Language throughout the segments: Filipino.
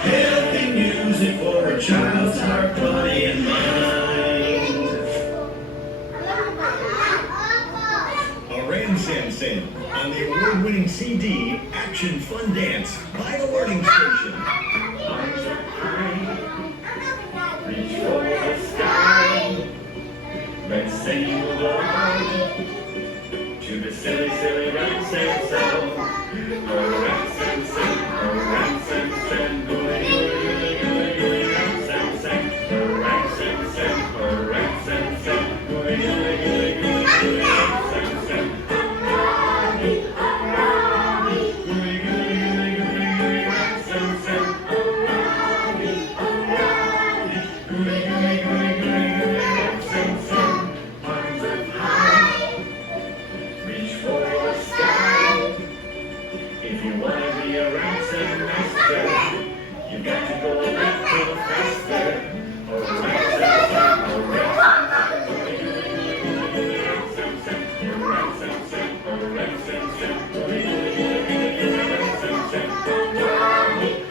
Healthy music for a child's heart, body, and mind. A Ram Sam Sam on the award-winning CD Action Fun Dance by the Learning Station. Arms up high, reach for the sky. Let's sing along to the silly, silly Ram Sam song. Oh, Ram Sam Sam, oh, Ram Sam Sam, gooey, gooey, gooey, gooey, Ram Sam Sam. Oh, Ram Sam Sam, oh, Ram Sam Sam, gooey, gooey, gooey, gooey, gooey, Ram Sam Sam. Gooey, gooey, gooey, gooey, gooey, Ram Sam Sam. Gooey, gooey, gooey, gooey, gooey, Ram Sam Sam. Arms up high, reach for the sky. If you wanna be a Ram Sam master, you got to go a little faster. Oh, Ram Sam Sam, oh, Ram Sam Sam, gooey, gooey, gooey, gooey, Ram Sam Sam. Oh, Ram Sam Sam, oh, Ram Sam Sam, gooey, gooey, gooey, gooey, gooey, Ram Sam Sam. Gooey, gooey,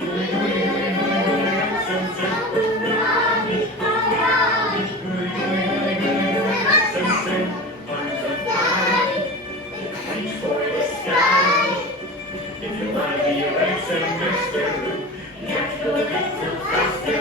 gooey, gooey, gooey, Ram Sam Sam. Gooey, gooey, gooey, gooey, Ram Sam Sam. Arms up high, reach for the sky. If you wanna be a Ram Sam master, you have to go a little faster.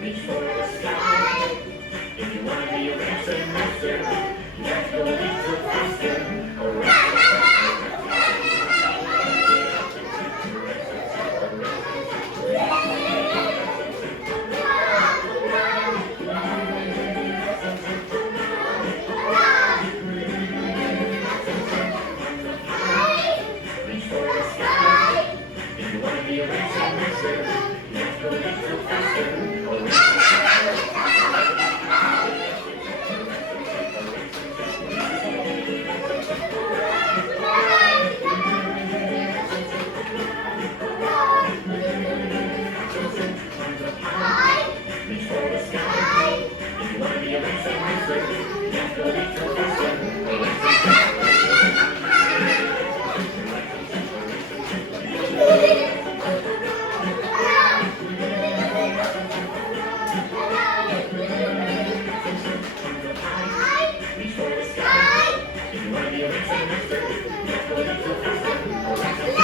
Reach for the sky. If you wanna be a Ram Sam master, you have to go a little faster. Oh, Ram reach for the sky. If you wanna be a Ram Sam master, you have to go a little faster. Oh, Ram reach for the sky. If you wanna be a Ram Sam master, you have to go a little faster. Oh, Ram reach for the sky. If you wanna be a Ram Sam master, you have to go a little faster. Oh, Ram Sam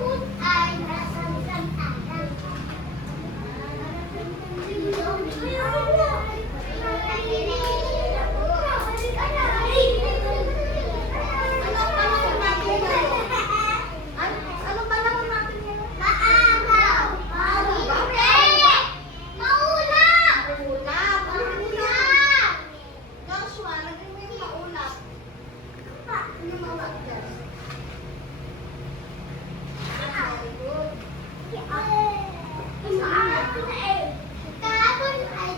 Kahapon ay nasang araw. Ano panahon natin ngayon? Maaraw. Maulap. Maulap. Joshua, lagyan mo yung maulap. Ano maulap, Josh? Very good. Kahapon ay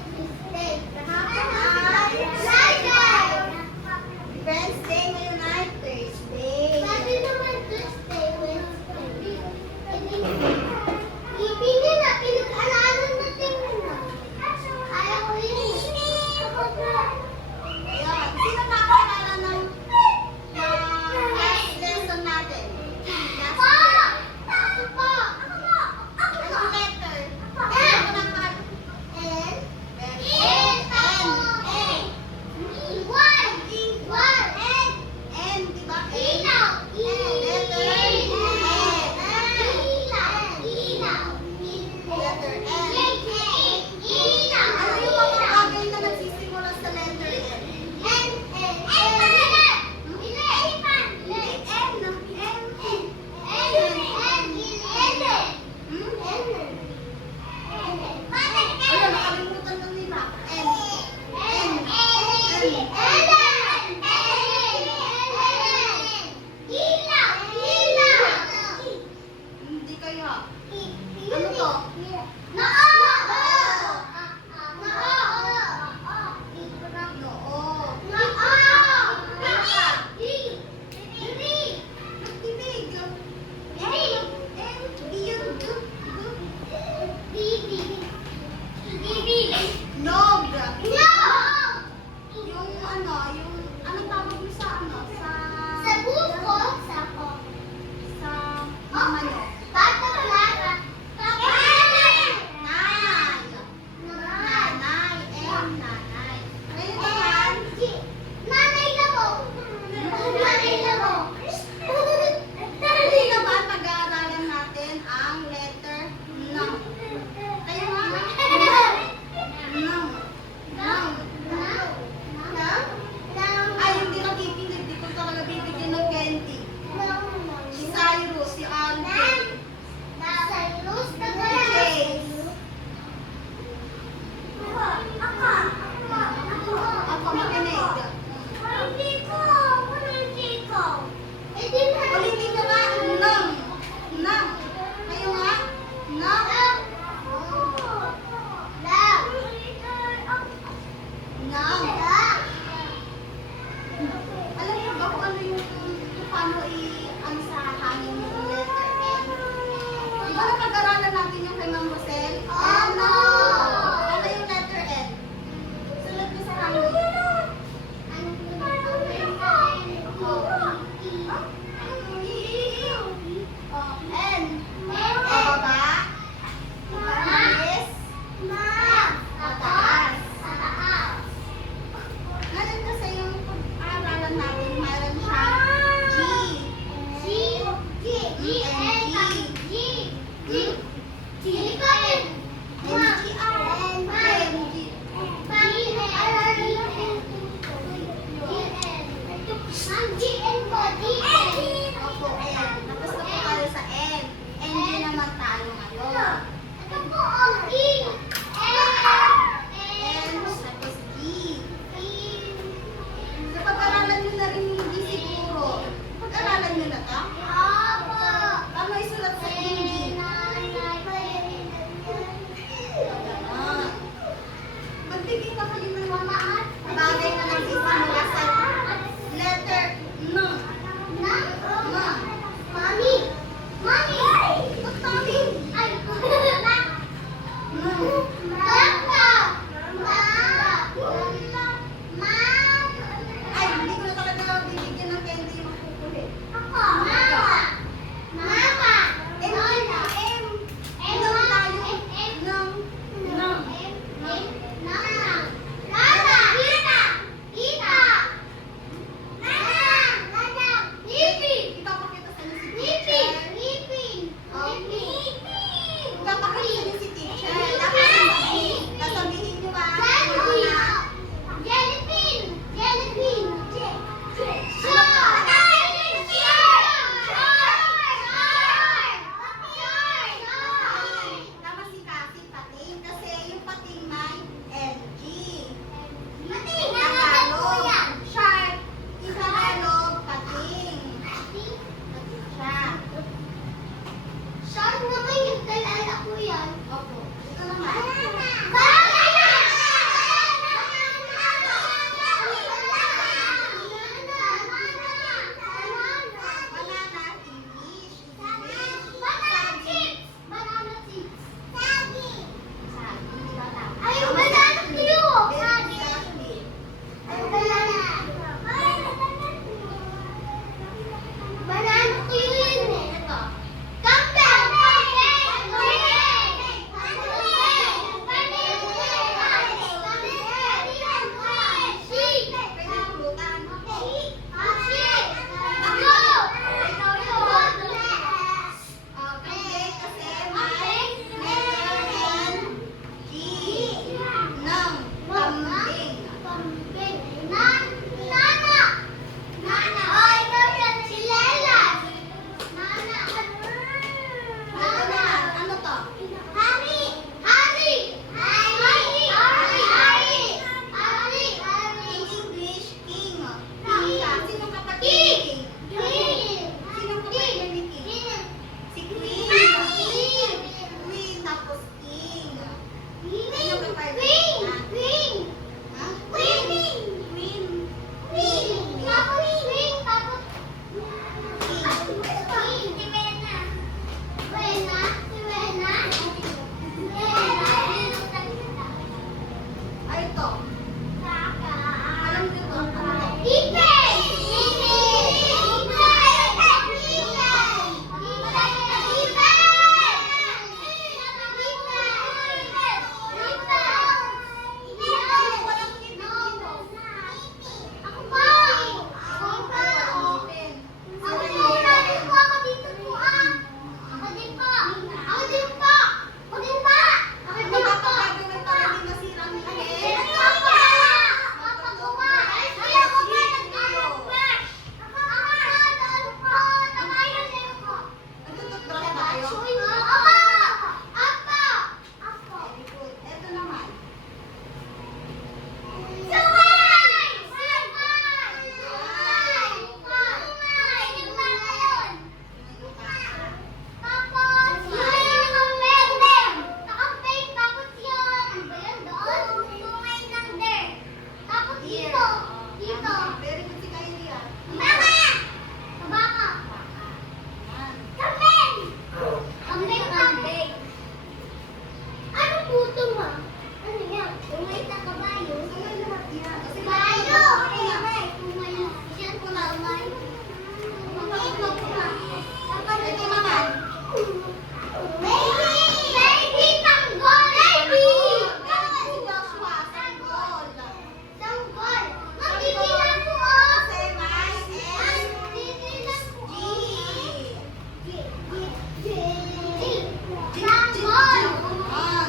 Sanggol!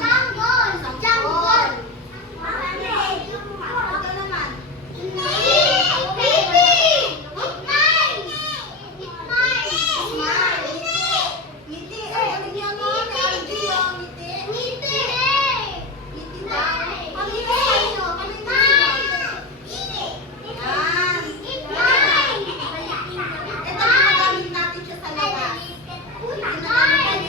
Sanggol! Sanggol! Ito naman. Baby! Itmay! Itmay! Ngiti! Ay, ano niya mo? Ngiti! Ngiti! Ngiti daw. Pamilya sa'yo. Pamilya sa'yo. Yan. Ito, ginagamit natin siya sa labas. Ginagamit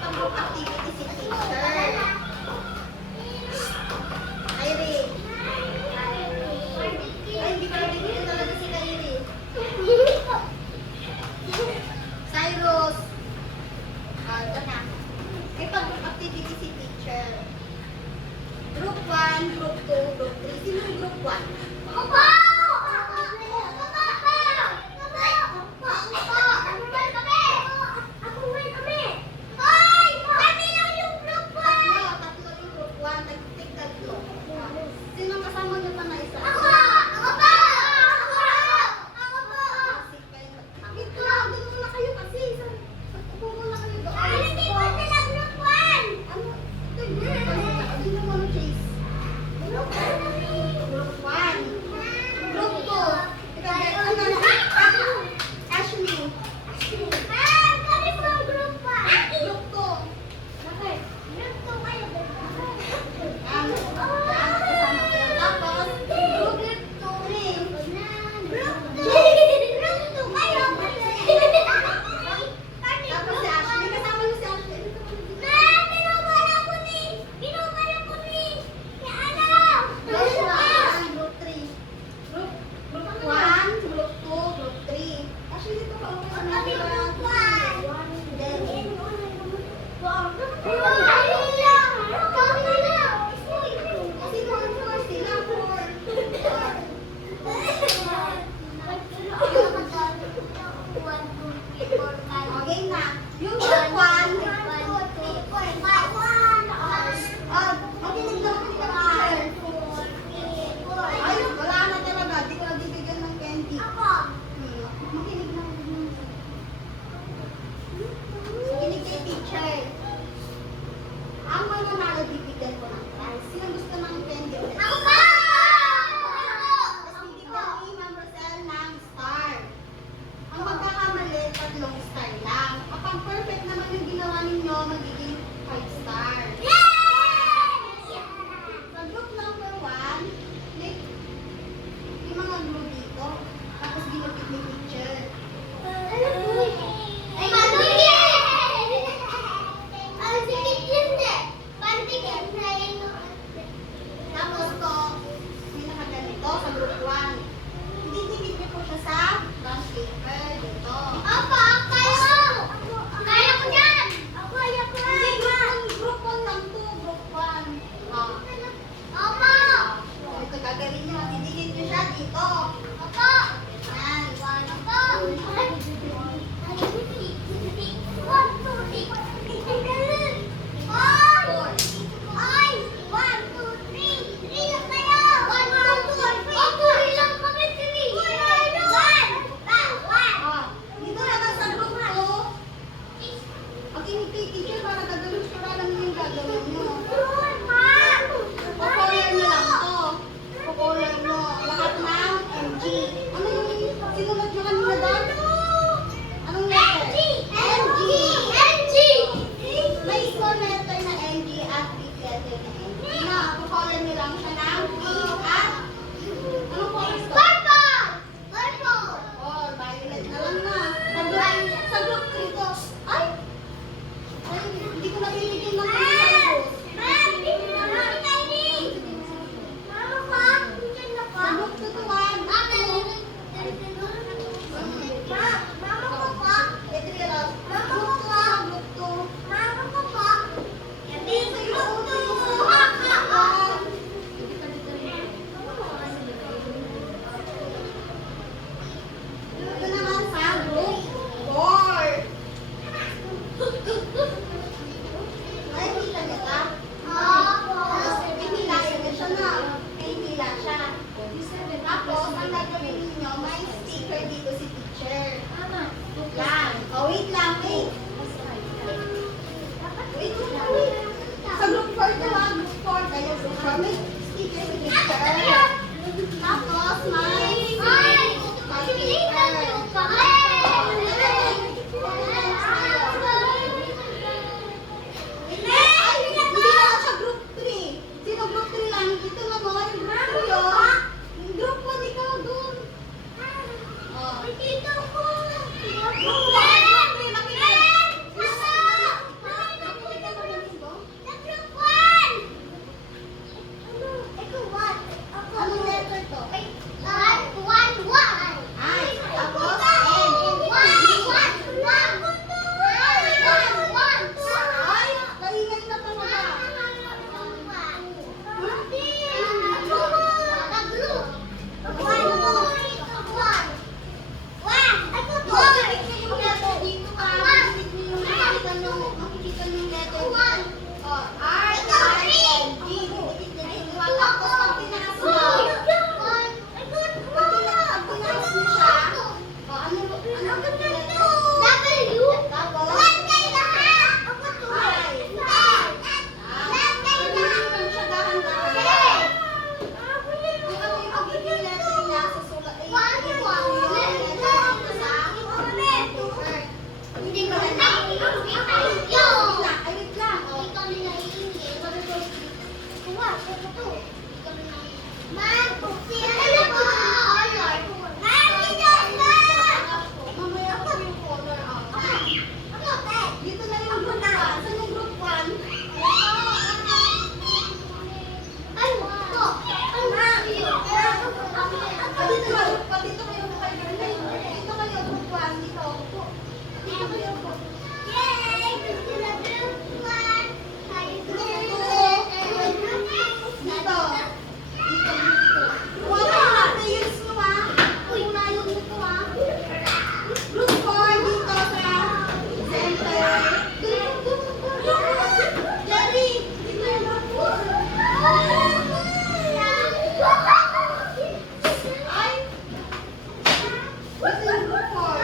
pag-group activity si teacher. Kyrie. Ay, hindi pala dito talaga si Kyrie. Cyrus. Ito na. May pag-group activity si teacher. Group 1, Group 2, Group 3. Sino yung Group 1? Ako po! Okay na. Yung group 1, makinig na ayun, wala na talaga. Di ko na bibigyan ng candy. Makinig na. Makinig kay teacher. Ang mga nalo, bibigyan ko ng prize. Sino gusto ng candy? Ako ba? Tapos bibigyan ni Ma'am Rosel ng star. Ang magkakamali, 3 star lang. Kapag perfect naman yung ginawa ninyo, magiging 5 star. Sa group number 1, click yung mga glue dito. Tapos ginupit ni teacher. Tapos to, may nakaganito sa group 1. Ididikit niyo po siya sa bond paper dito. Hindi, group 1 lang to, group 1. Ito gagawin niyo, didikit niyo siya dito. Yan. Dito naman sa group 2, makinig kay teacher para gagawin siya lang yung gagawin niyo. Kukulan niyo lang to. Kukulan niyo lahat ng MG. Ano yung sinunod niyo kanina doon? Anong letter? MG. May small letter na MG at big letter na MG. Na, kukulan niyo lang siya ng B at anong colors to? Oh, violet na lang na. Sa group 3 to. Ay, hindi ko nabibigyan ng Cyrus. dito yung letter one. Oh, R, I, N, G. Didikit-dikit mo. Tapos pag tinaas mo, pag tinaas mo siya, oh, ano ang letter? W. Tapos, I. Pag siya dahan-dahan. Kung ano yung magiging letter niya sa sulat, ay yung letter sa paper. Hindi ko na. Ay, wait lang. Oh. Mamaya pa yung color. Dito na yung group 1. Saan yung group 1? Dito kayo group 1. Dito. Dito kayo group 2. Dito. Wala. Nails mo ah. Una yung dito ah. Group 4 dito sa center. Jerry, dito yung group 4. Ay! Dito yung group 4.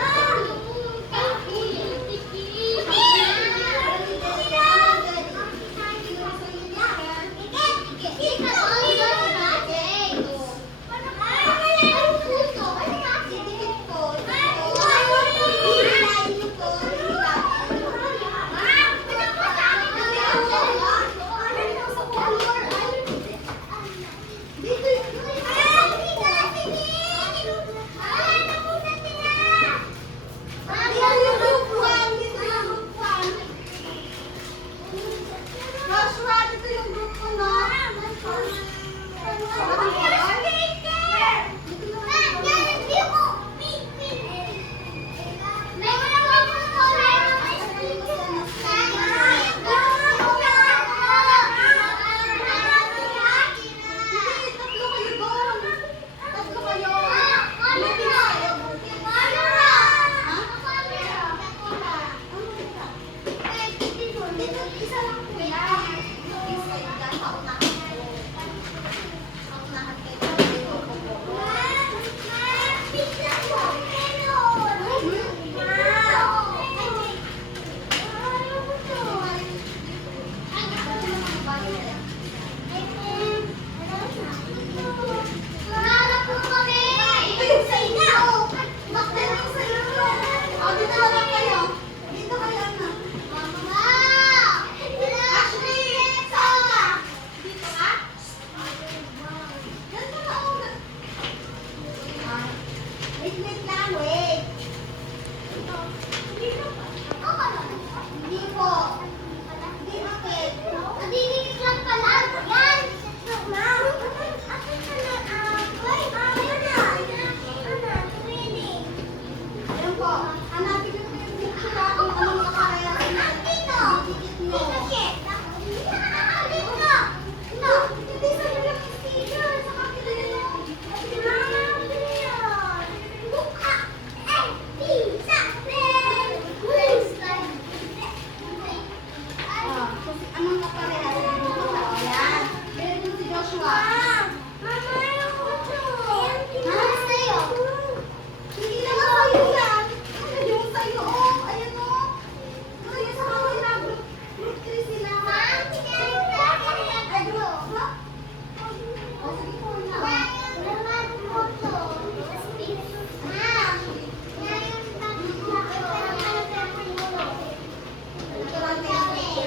Joshua, dito yung group ko, no? Tatlo kayo doon. Tatlo kayo. Hindi na kayo. Isa lang po yan. Isa yung paunahan ko. Paunahan kayo. Ito yung sa inyo. Magdala yung sa inyo. O, dito na lang kayo. Dito kayo, anak. Ashley, saan ka? Dito ka? Ganito ka, o. Wait lang, wait. Hindi po. Hindi bakit? Nadidinig lang pala. Yan! Ma'am! Ayan po. Hanapin niyo po yung picture ha, kung anong makareasin na. Didikit mo. Hindi sa iyo yung sticker. Sa kapila yun. Kasi anong makareasin mo? Ayan. Meron din si Joshua. Hindi naman sa'yo yan. Yung sa'yo, oh. Ayan, oh. Yung sa mga sila, group 3 sila. Ay, group, ha? Oh, sige po na. Ito lang tayo.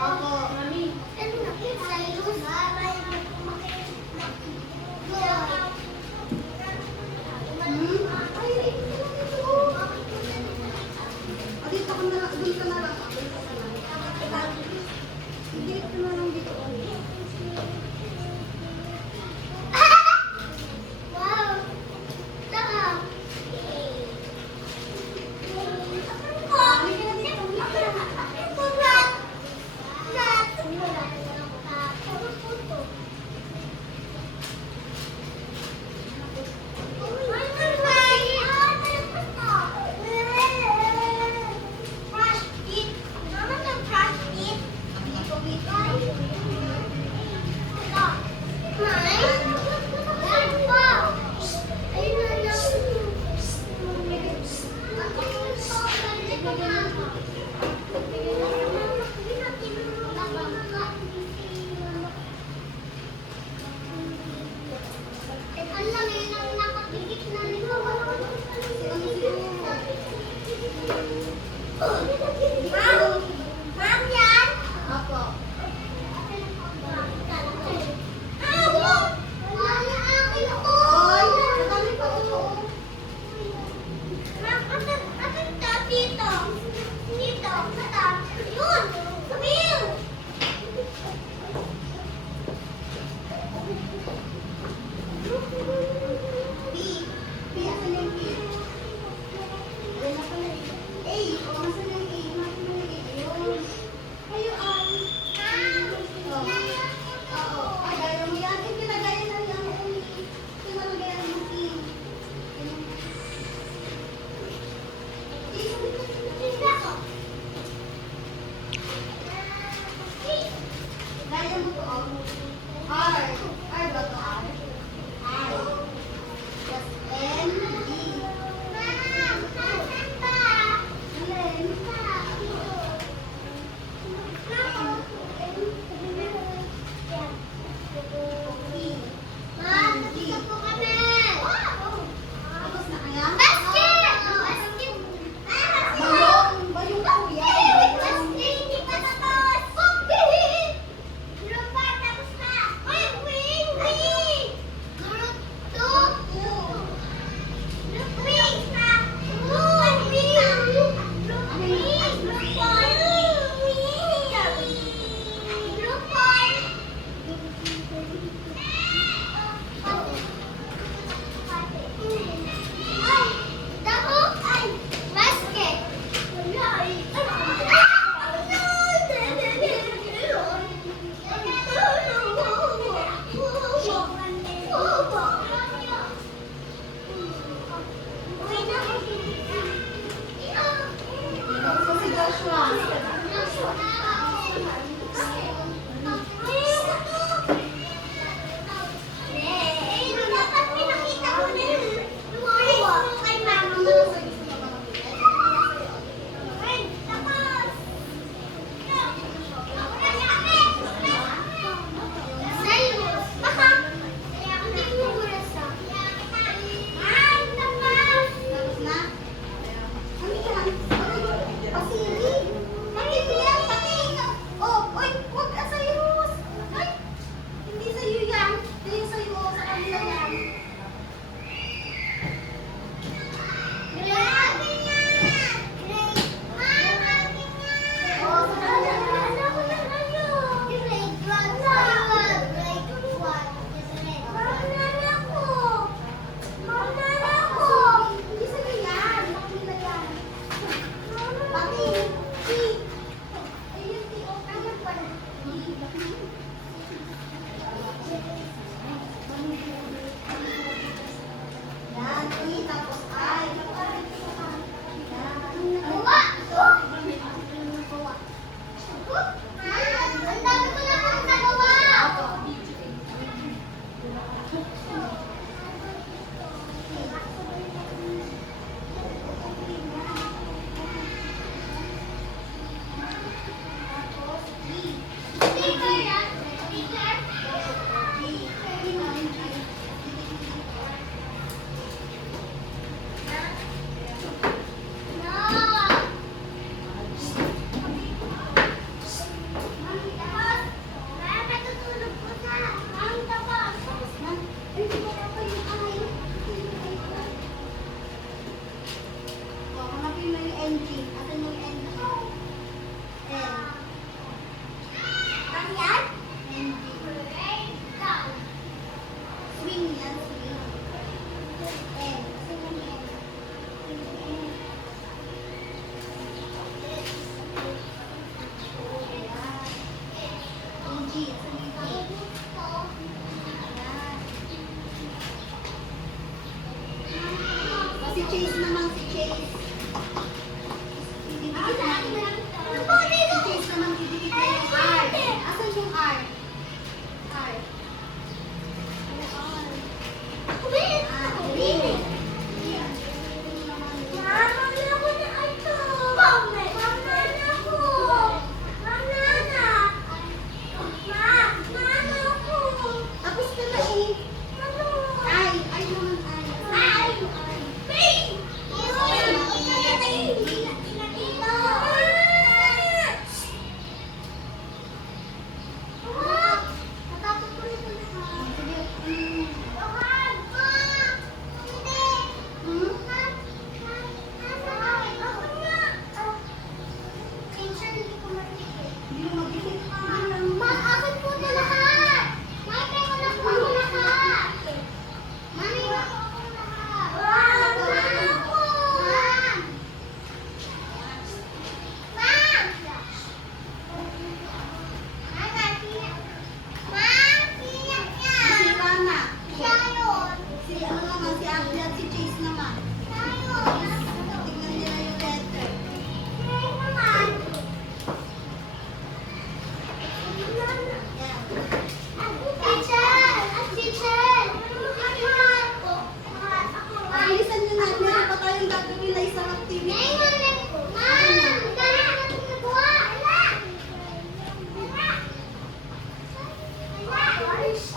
Opo. Mami. Ano na? Cyrus. O, dito ka na lang. Doon ka na lang. Doon ka na lang. Dito ka na lang dito. Wow. Saka. Ma'am yan? Opo. Oy, madami pa ito. B. B, asan yung B? Ayan na pala eh. A. O, asan yung A? Asan yung A? Ayun. Kayo ay. Oh. Oo. Ay, gaya mo yan. Eh, pinagaya na yan. Pinalagayan mo A. Gaya mo to, oh. R. R ba to, R? I. Plus N, D. Alin? E. Tapos na kaya? Bayong. Bayong po yan. Bayong. Tapos si Joshua. Tapos na? Ano yan? Pasili? Pasili yan, pati. Oh, oy, huwag ka sa'yo. Ay, hindi sa'yo yan. Hindi yung sa'yo, sa kanila yan. Oh, sa kanila. Hindi sa'yo yan. Sa kanila yan. Pati. Si. Ayun, si. Oh, kaya pala. Yan, si. Tapos ay. mag-isip ka. Akin po na lahat. May ko na po lahat. Mami, ako lahat. Ako. Ma'am. Si Rana. Siya yun. Si ano naman, si Ashley at si Chase naman. Siya yun. Tingnan nila yung letter. Siya naman. Teacher! Bilisan nyo na, meron pa tayong gagawin na isang activity.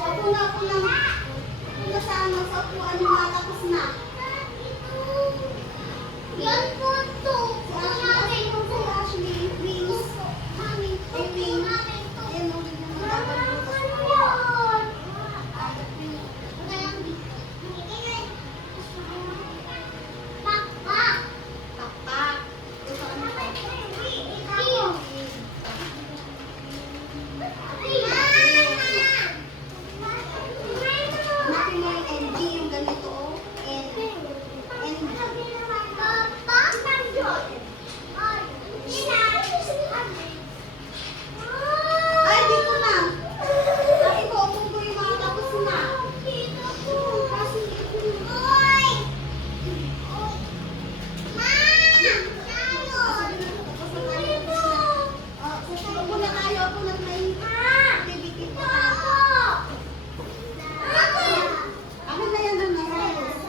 Opo na, opo na. Opo sa ano, sa upuan nyo na, tapos na. Yan po to. Si Ashley, please. Amy. Ayan, ulit na magagalutas ko. Takpak. Ito ano pa? Hanapin mo yung NG, yung ganito, oh. Ay, dito na. Sabi ko, upo ko yung mga tapos na. Susunod muna tayo. Ako na may activity pa. Ako na yan na Rose.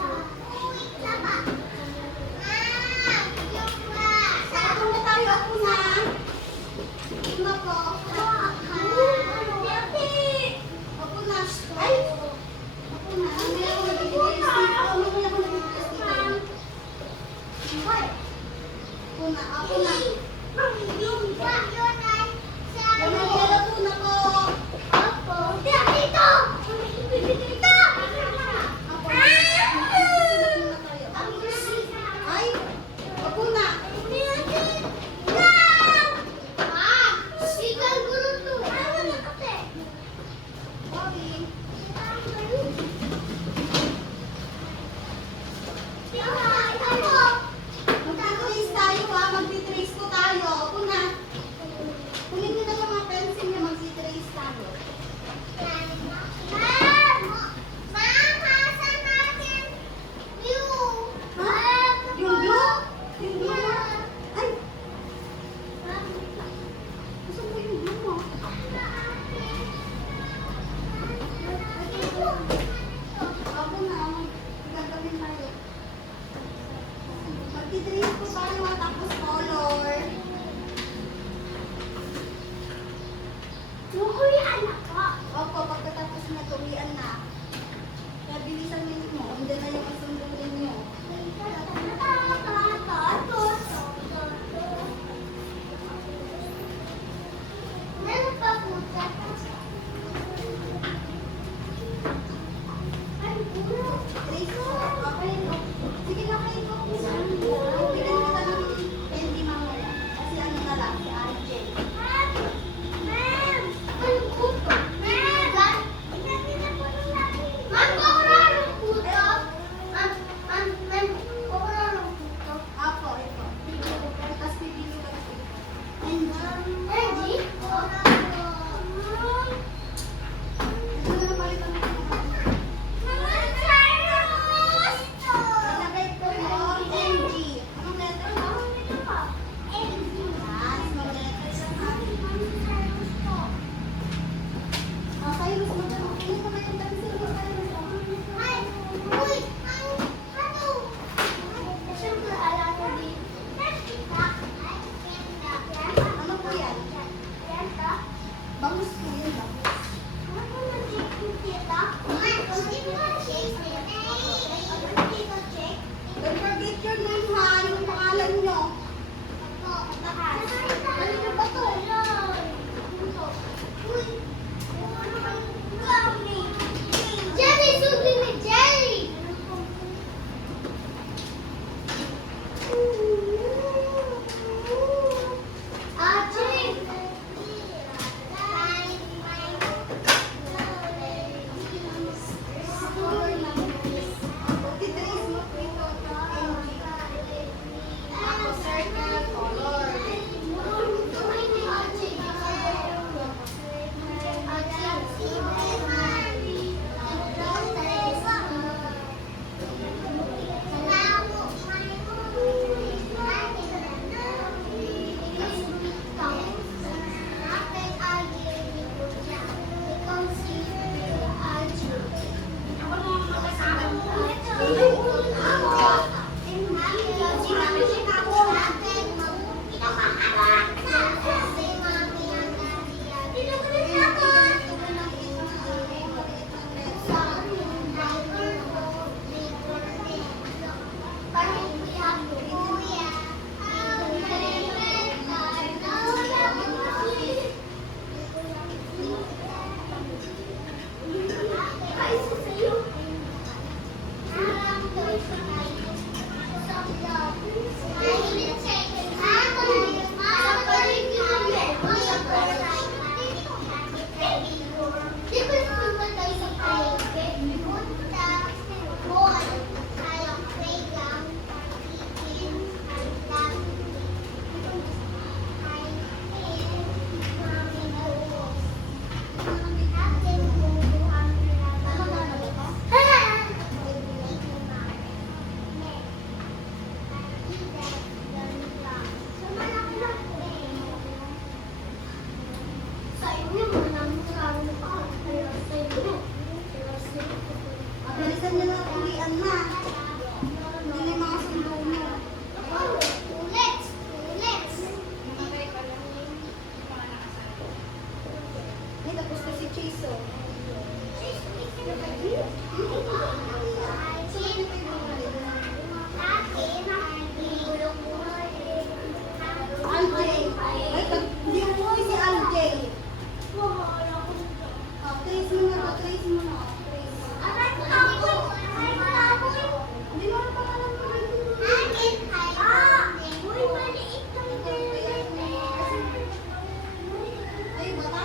Ako na tayo. Ako na. Ako na po. Ako na. Ay! Ako na. Hindi ako nag-i-stick. Ako na ako nag-i-stick. Ako na. Ako na. Yellow po na po. Ay! Ako na. Bobby. Mag-trace tayo ha. Mag-trace po tayo. Ako na. Kunin nyo na yung mga pencil niya. Mag-trace tayo. Ha? Yung blue? Yung blue na? Ay! Gusto mo yung blue mo? Ako na. Gagawin tayo. Mag-trace po tayo ha. Tapos color. Opo, pagkatapos na tuwian na. Kaya bilisan ninyo. Hindi na yung asundo ninyo. Trace po. Okay. Sige na kayo po. Bigyan kita ng candy mamaya. Kasi ano na lang, si RJ. Bilisan nyo na ulian na. Hindi na yung mga sundo mo. Ay, tapos na si Chase, oh. Aljay. Ay, hindi mo si Aljay. Oh, trace mo na, trace mo na. Trace. Hindi mo na pangalan mo. Ay, bata.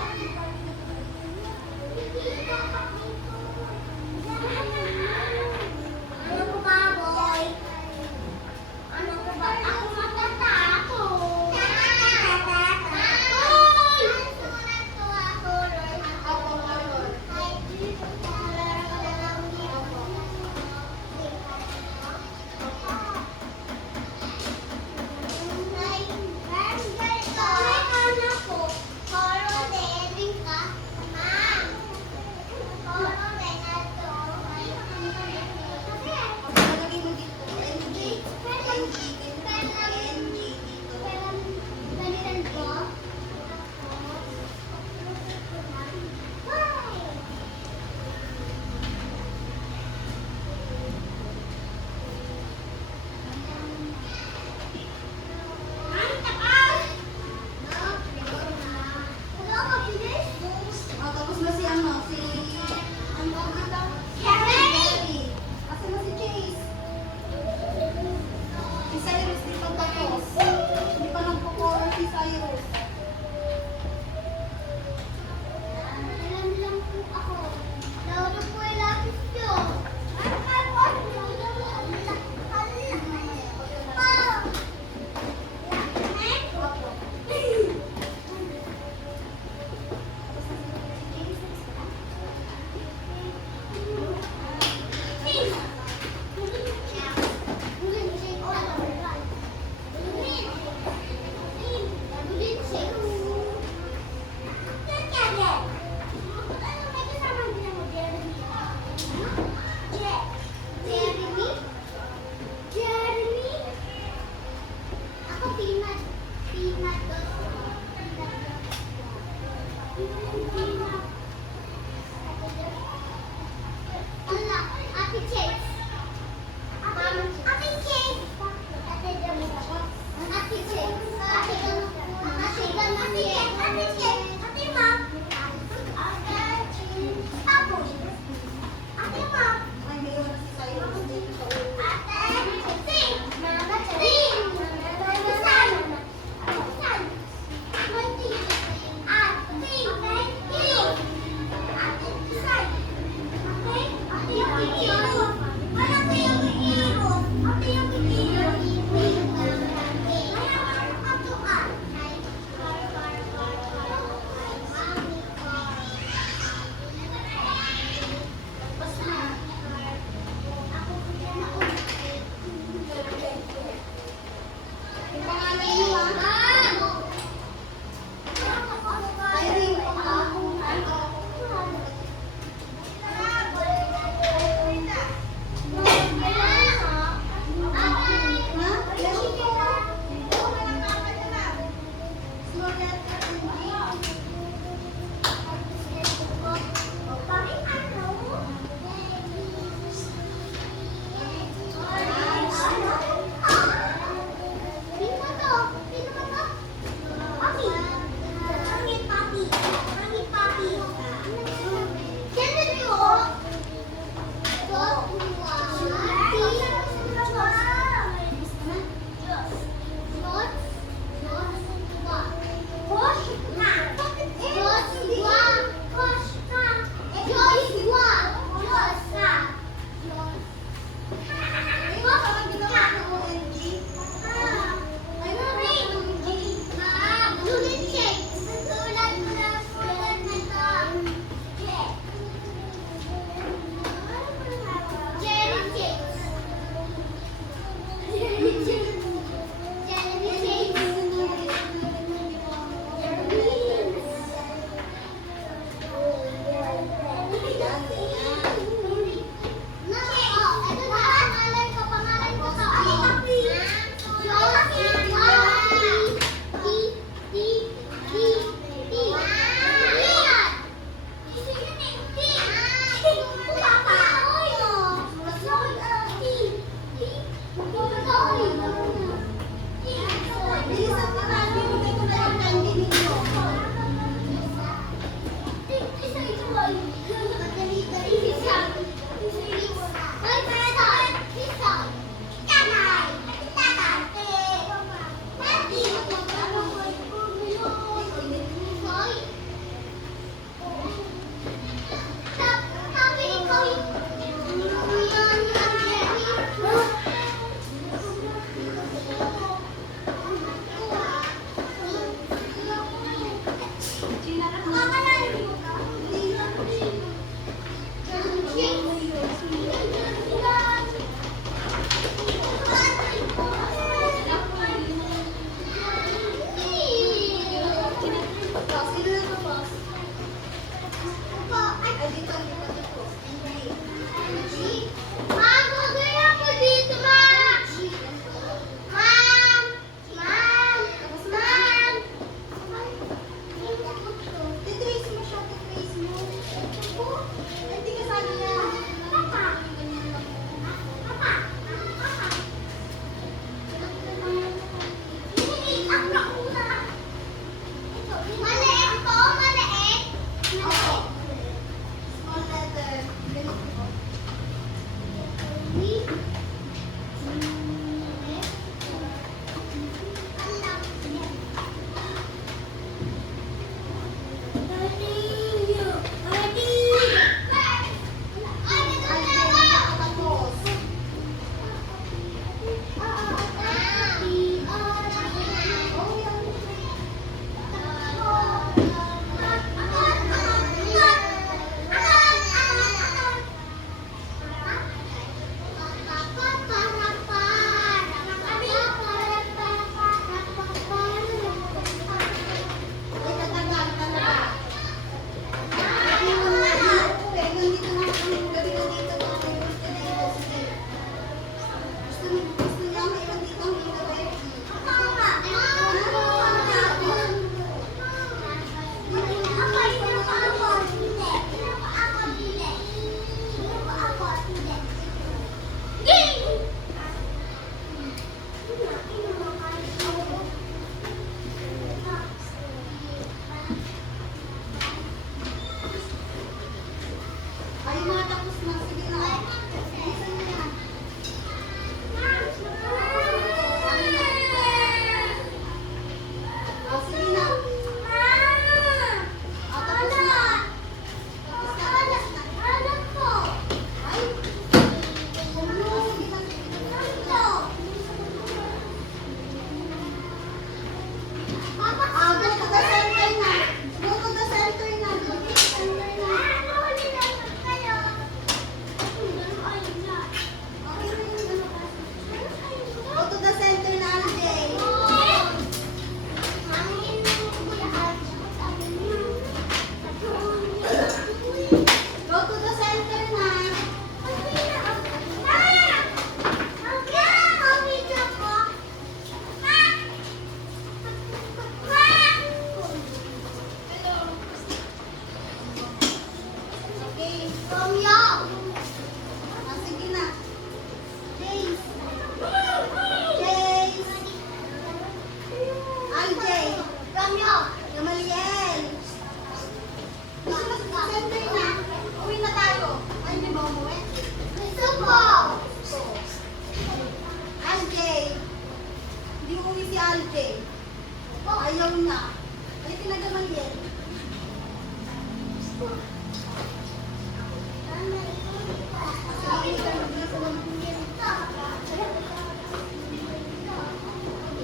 Ako, color. Lagay mo dito. NG. NG dito. NG dito. Oh, tapos na si ano, si... Ano ba dito? Jerry. Asan na si Chase? Si Cyrus di pa tapos. Hindi pa nagpo-color si Cyrus. Ay, mayroon na si Cyrus dito sa ulo. Ate,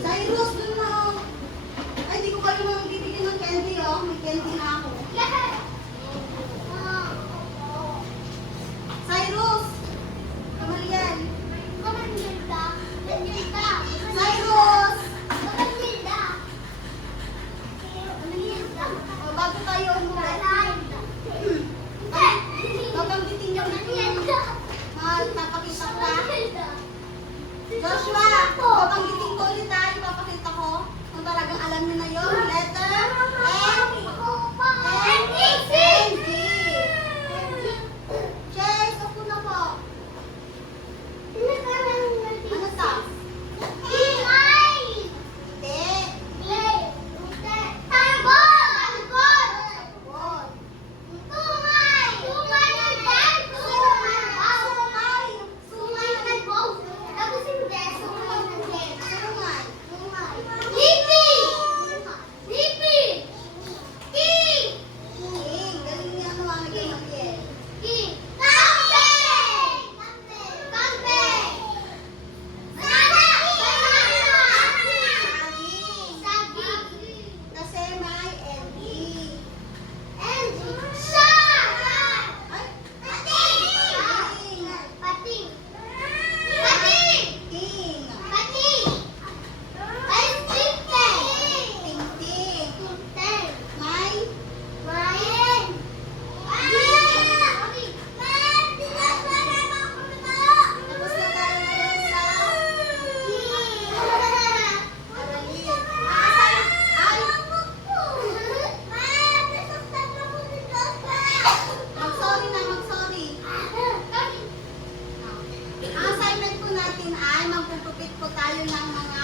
Cyrus, dun na. Ay, di ko kayo nang bibigyan ng candy, oh. May candy na ako. Cyrus! Kamalian. Cyrus! O, bago tayo umuwi. Babanggitin niyo dito. Papakita ko ha. Joshua, babanggitin ko ulit ha. Ipapakita ko. Kung talagang alam niyo na yun. Letter N. N. G. Chase, upo na po. Ano ta? Hindi. Ball. King. Galing niya ano ang nagkamalian. Kasi may N. E. Ay. King. Ting. May. Tapos na tayo ngayon sa Aralin. Ay. Mag-sorry na, mag-sorry. Ang assignment po natin ay magpupupit po tayo ng mga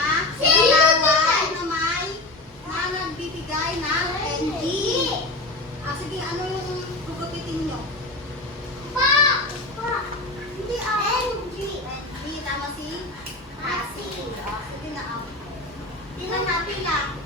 laway na nagbibigay ng NG. Sige, ano yung pupupitin nyo? NG, tama si? Sige na. Pila na, pila.